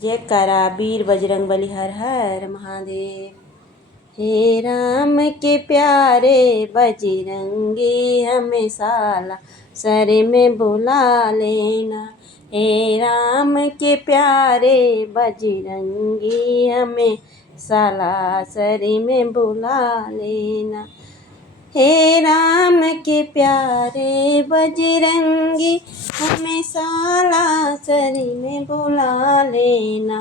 जयकारा वीर बजरंगबली हर हर महादेव। हे राम के प्यारे बजरंगी हमें साला सर में बुला लेना। हे राम के प्यारे बजरंगी हमें साला सर में बुला लेना। हे राम के प्यारे बजरंगी हमें साला सरी में बुला लेना।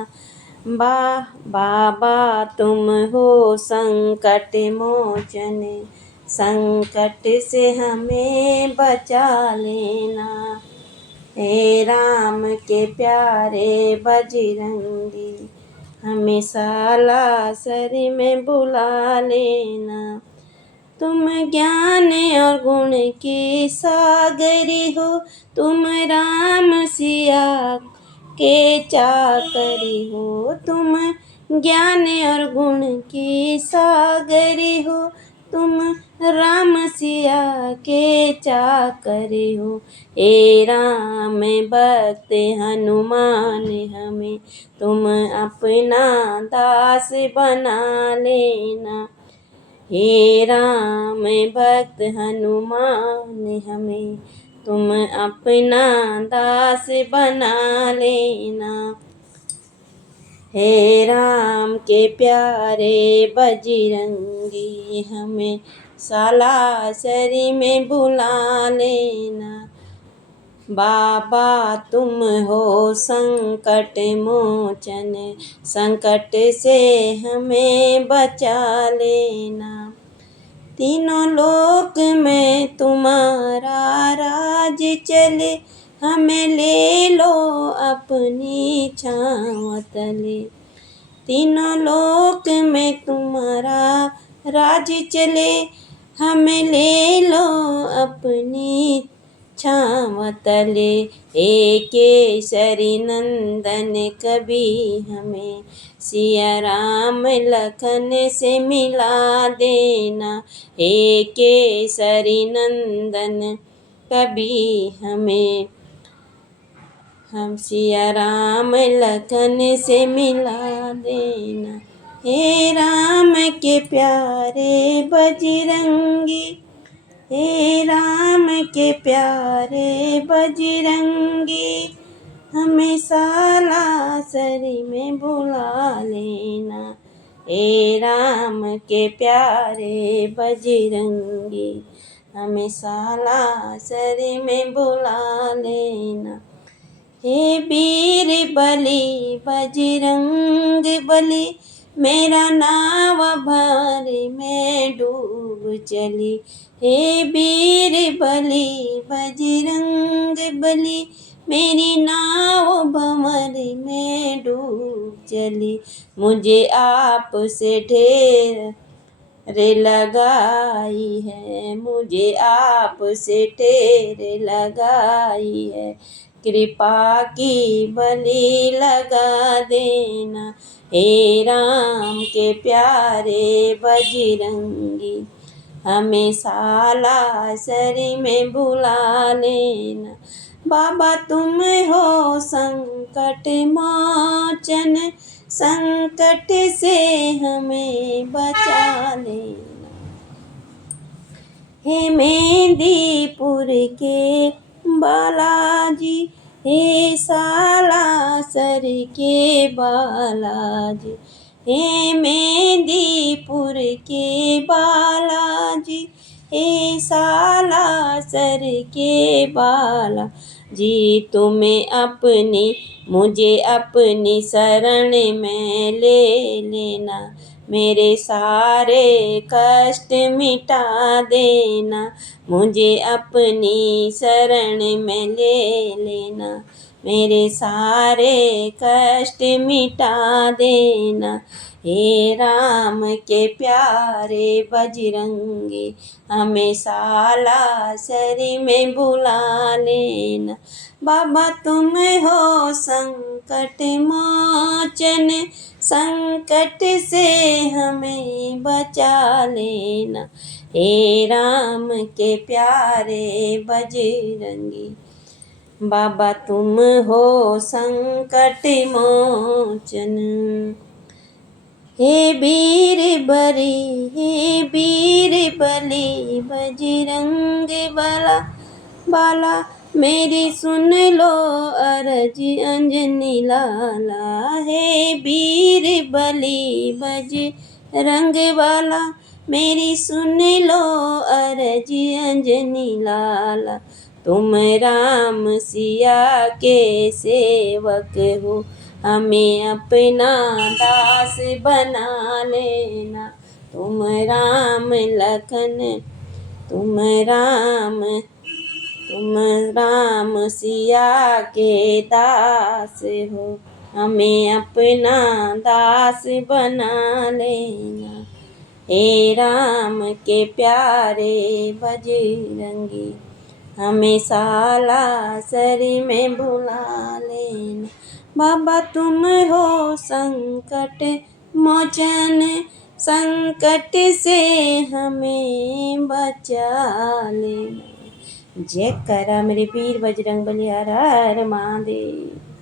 बाबा तुम हो संकट मोचन, संकट से हमें बचा लेना। हे राम के प्यारे बजरंगी हमें साला सरी में बुला लेना। तुम ज्ञान और गुण की सागरी हो, तुम राम सिया के चाकरी हो। तुम ज्ञान और गुण की सागरी हो, तुम राम सिया के चाकरी हो। हे राम भक्त हनुमान हमें तुम अपना दास बना लेना। हे राम भक्त हनुमान हमें तुम अपना दास बना लेना। हे राम के प्यारे बजरंगी हमें साला सरी में बुला लेना। बाबा तुम हो संकट मोचन, संकट से हमें बचा लेना। तीनों लोक में तुम्हारा राज चले, हमें ले लो अपनी छाँव तले। तीनों लोक में तुम्हारा राज चले, हमें ले लो अपनी छाँव तले। हे केसरी नंदन कभी हमें सिया राम लखन से मिला देना। हे केसरी नंदन कभी हमें हम सिया राम लखन से मिला देना। हे राम के प्यारे बजरंगी, हे राम के प्यारे बजरंगी हमें साला सरी में बुला लेना। हे राम के प्यारे बजरंगी हमें साला सरी में बुला लेना। हे वीर बली बजरंग बली, मेरा नाव भारी में डूब चली। हे वीर बली बजरंग बली, मेरी नाव भंवर में डूब चली। मुझे आप से ढेर रे लगाई है, मुझे आप से ढेर लगाई है। कृपा की बलि लगा देना। हे राम के प्यारे बजरंगी हमें साला सरी में बुला लेना। बाबा तुम हो संकट मोचन, संकट से हमें बचा लेना। हे मेहंदीपुर के बालाजी, हे साला सर के बालाजी। हे मेहंदीपुर के बालाजी, हे साला सर के बाला जी। तुम्हें अपनी मुझे अपनी शरण में ले लेना। मेरे सारे कष्ट मिटा देना। मुझे अपनी शरण में ले लेना। मेरे सारे कष्ट मिटा देना। हे राम के प्यारे बजरंगी हमें साला सरी में बुला लेना। बाबा तुम हो संकट मोचन, संकट से हमें बचा लेना। हे राम के प्यारे बजरंगी बाबा तुम हो संकट मोचन। हे वीर बली बजरंग बला बाला, मेरी सुन लो अरज अंजनी लाला। हे वीर बली बजरंग बाला, मेरी सुन लो अरज अंजनी लाला। तुम राम सिया के सेवक हो, हमें अपना दास बना लेना। तुम राम लखन तुम राम तुम राम सिया के दास हो, हमें अपना दास बना लेना। हे राम के प्यारे बजरंगी, हमें सालासर में भुला लेना। बाबा तुम हो संकट मोचन, संकट से हमें बचा लेना। जय करा मेरे वीर बजरंग बली, हर हर महादेव।